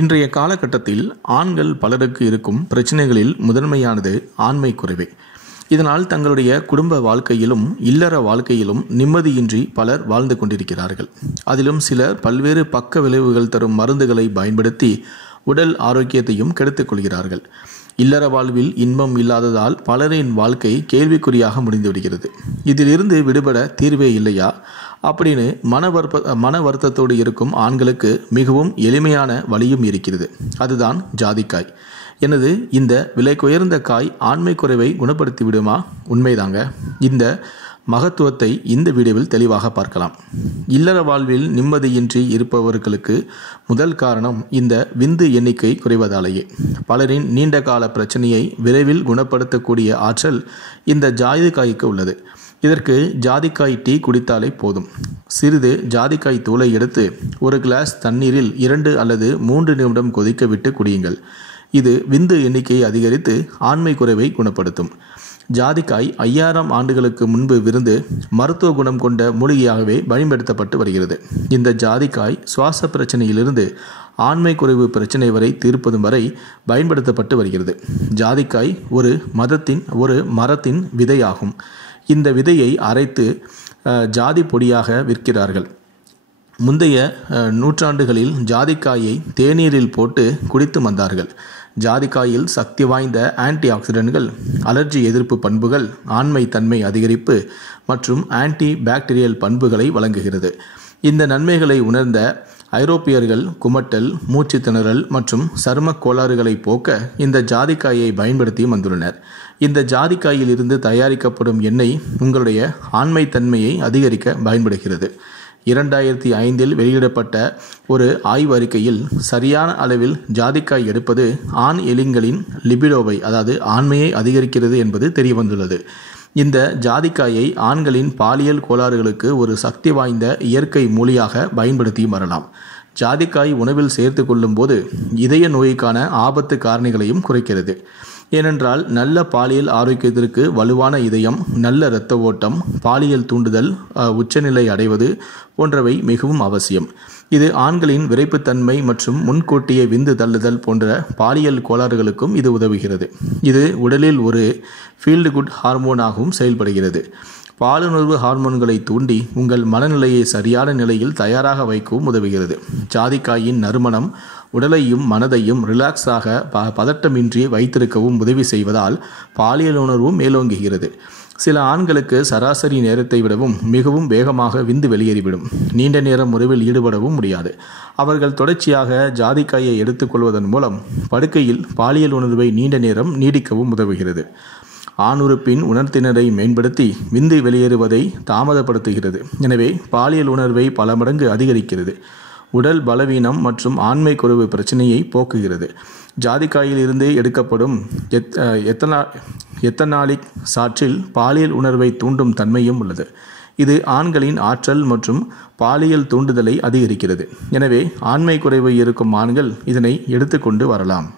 இன்றைய காலகட்டத்தில் ஆண்கள் பலருக்கு இருக்கும் பிரச்சனைகளில் முதன்மையானது ஆண்மை குறைவே. இதனால் தங்களுடைய குடும்ப வாழ்க்கையிலும் இல்லற வாழ்க்கையிலும் நிம்மதியின்றி பலர் வாழ்ந்து கொண்டிருக்கிறார்கள். அதிலும் சிலர் பல்வேறு பக்க விளைவுகள் தரும் மருந்துகளை பயன்படுத்தி உடல் ஆரோக்கியத்தையும் கெடுத்துக் கொள்கிறார்கள். இல்லற வாழ்வில் இன்பம் இல்லாததால் பலரின் வாழ்க்கை கேள்விக்குறியாக முடிந்துவிடுகிறது. இதிலிருந்து விடுபட தீர்வே இல்லையா அப்படின்னு மன வருத்தத்தோடு இருக்கும் ஆண்களுக்கு மிகவும் எளிமையான வழியும் இருக்கிறது. அதுதான் ஜாதிக்காய். எனது இந்த விலை உயர்ந்த காய் ஆண்மை குறைவை குணப்படுத்தி விடுமா? உண்மைதாங்க. இந்த மகத்துவத்தை இந்த வீடியோவில் தெளிவாக பார்க்கலாம். இல்லற வாழ்வில் நிம்மதியின்றி இருப்பவர்களுக்கு முதல் காரணம் இந்த விந்து எண்ணிக்கை குறைவதாலேயே. பலரின் நீண்ட கால பிரச்சனையை விரைவில் குணப்படுத்தக்கூடிய ஆற்றல் இந்த ஜாதிக்காய்க்கு உள்ளது. இதற்கு ஜாதிக்காய் டீ குடித்தாலே போதும். சிறிது ஜாதிக்காய் தூளை எடுத்து ஒரு கிளாஸ் தண்ணீரில் 2 அல்லது 3 நிமிடம் கொதிக்க விட்டு குடியுங்கள். இது விந்து எண்ணிக்கையை அதிகரித்து ஆண்மை குறைவை குணப்படுத்தும். ஜாதிக்காய் 5000 ஆண்டுகளுக்கு முன்பு விருந்து மருத்துவ குணம் கொண்ட மூலிகையாகவே பயன்படுத்தப்பட்டு வருகிறது. இந்த ஜாதிக்காய் சுவாச பிரச்சனையிலிருந்து ஆண்மை குறைவு பிரச்சனை வரை தீர்ப்பதும் வரை பயன்படுத்தப்பட்டு வருகிறது. ஜாதிக்காய் ஒரு மரத்தின் விதையாகும். இந்த விதையை அரைத்து ஜாதி பொடியாக விற்கிறார்கள். முந்தைய நூற்றாண்டுகளில் ஜாதிக்காயை தேநீரில் போட்டு குடித்து வந்தார்கள். ஜாதிக்காயில் சக்தி வாய்ந்த ஆன்டி ஆக்சிடென்ட்கள், அலர்ஜி எதிர்ப்பு பண்புகள், ஆண்மை தன்மை அதிகரிப்பு மற்றும் ஆன்டி பாக்டீரியல் பண்புகளை வழங்குகிறது. இந்த நன்மைகளை உணர்ந்த ஐரோப்பியர்கள் குமட்டல், மூச்சு திணறல் மற்றும் சரும கோளாறுகளை போக்க இந்த ஜாதிக்காயை பயன்படுத்தி வந்துள்ளனர். இந்த ஜாதிக்காயில் இருந்து தயாரிக்கப்படும் எண்ணெய் உங்களுடைய ஆண்மை தன்மையை அதிகரிக்க பயன்படுகிறது. 2005 வெளியிடப்பட்ட ஒரு ஆய்வு அறிக்கையில் சரியான அளவில் ஜாதிக்காய் எடுப்பது ஆண் எலிங்களின் லிபிடோவை, அதாவது ஆண்மையை அதிகரிக்கிறது என்பது தெரியவந்துள்ளது. இந்த ஜாதிக்காயை ஆண்களின் பாலியல் கோளாறுகளுக்கு ஒரு சக்தி வாய்ந்த இயற்கை மூலியாக பயன்படுத்தி வரலாம். ஜாதிக்காய் உணவில் சேர்த்து கொள்ளும் போது இதய நோய்க்கான ஆபத்து காரணிகளையும் குறைக்கிறது. ஏனென்றால் நல்ல பாலியல் ஆரோக்கியத்திற்கு வலுவான இதயம், நல்ல இரத்த ஓட்டம், பாலியல் தூண்டுதல் உச்சநிலை அடைவது போன்றவை மிகவும் அவசியம். இது ஆண்களின் விரைப்புத்தன்மை மற்றும் முன்கூட்டிய விந்து தள்ளுதல் போன்ற பாலியல் கோளாறுகளுக்கும் இது உதவுகிறது. இது உடலில் ஒரு ஃபீல்டு குட் ஹார்மோனாகவும் செயல்படுகிறது. பாலுணர்வு ஹார்மோன்களை தூண்டி உங்கள் மனநிலையை சரியான நிலையில் தயாராக வைக்கவும் உதவுகிறது. ஜாதிக்காயின் நறுமணம் உடலையும் மனதையும் ரிலாக்ஸாக பதட்டமின்றி வைத்திருக்கவும் உதவி செய்வதால் பாலியல் உணர்வும் மேலோங்குகிறது. சில ஆண்களுக்கு சராசரி நேரத்தை விடவும் மிகவும் வேகமாக விந்து வெளியேறிவிடும். நீண்ட நேரம் உறவில் ஈடுபடவும் முடியாது. அவர்கள் தொடர்ச்சியாக ஜாதிக்காயை எடுத்துக்கொள்வதன் மூலம் படுக்கையில் பாலியல் உணர்வை நீண்ட நேரம் நீடிக்கவும் உதவுகிறது. ஆணுறுப்பின் உணர்திறனை மேம்படுத்தி விந்து வெளியேறுவதை தாமதப்படுத்துகிறது. எனவே பாலியல் உணர்வை பல மடங்கு அதிகரிக்கிறது. உடல் பலவீனம் மற்றும் ஆண்மை குறைவு பிரச்சனையை போக்குகிறது. ஜாதிக்காயில் இருந்து எடுக்கப்படும் எத்தனாலிக் சாற்றில் பாலியல் உணர்வை தூண்டும் தன்மையும் உள்ளது. இது ஆண்களின் ஆற்றல் மற்றும் பாலியல் தூண்டுதலை அதிகரிக்கிறது. எனவே ஆண்மை குறைவு இருக்கும் ஆண்கள் இதனை எடுத்துக்கொண்டு வரலாம்.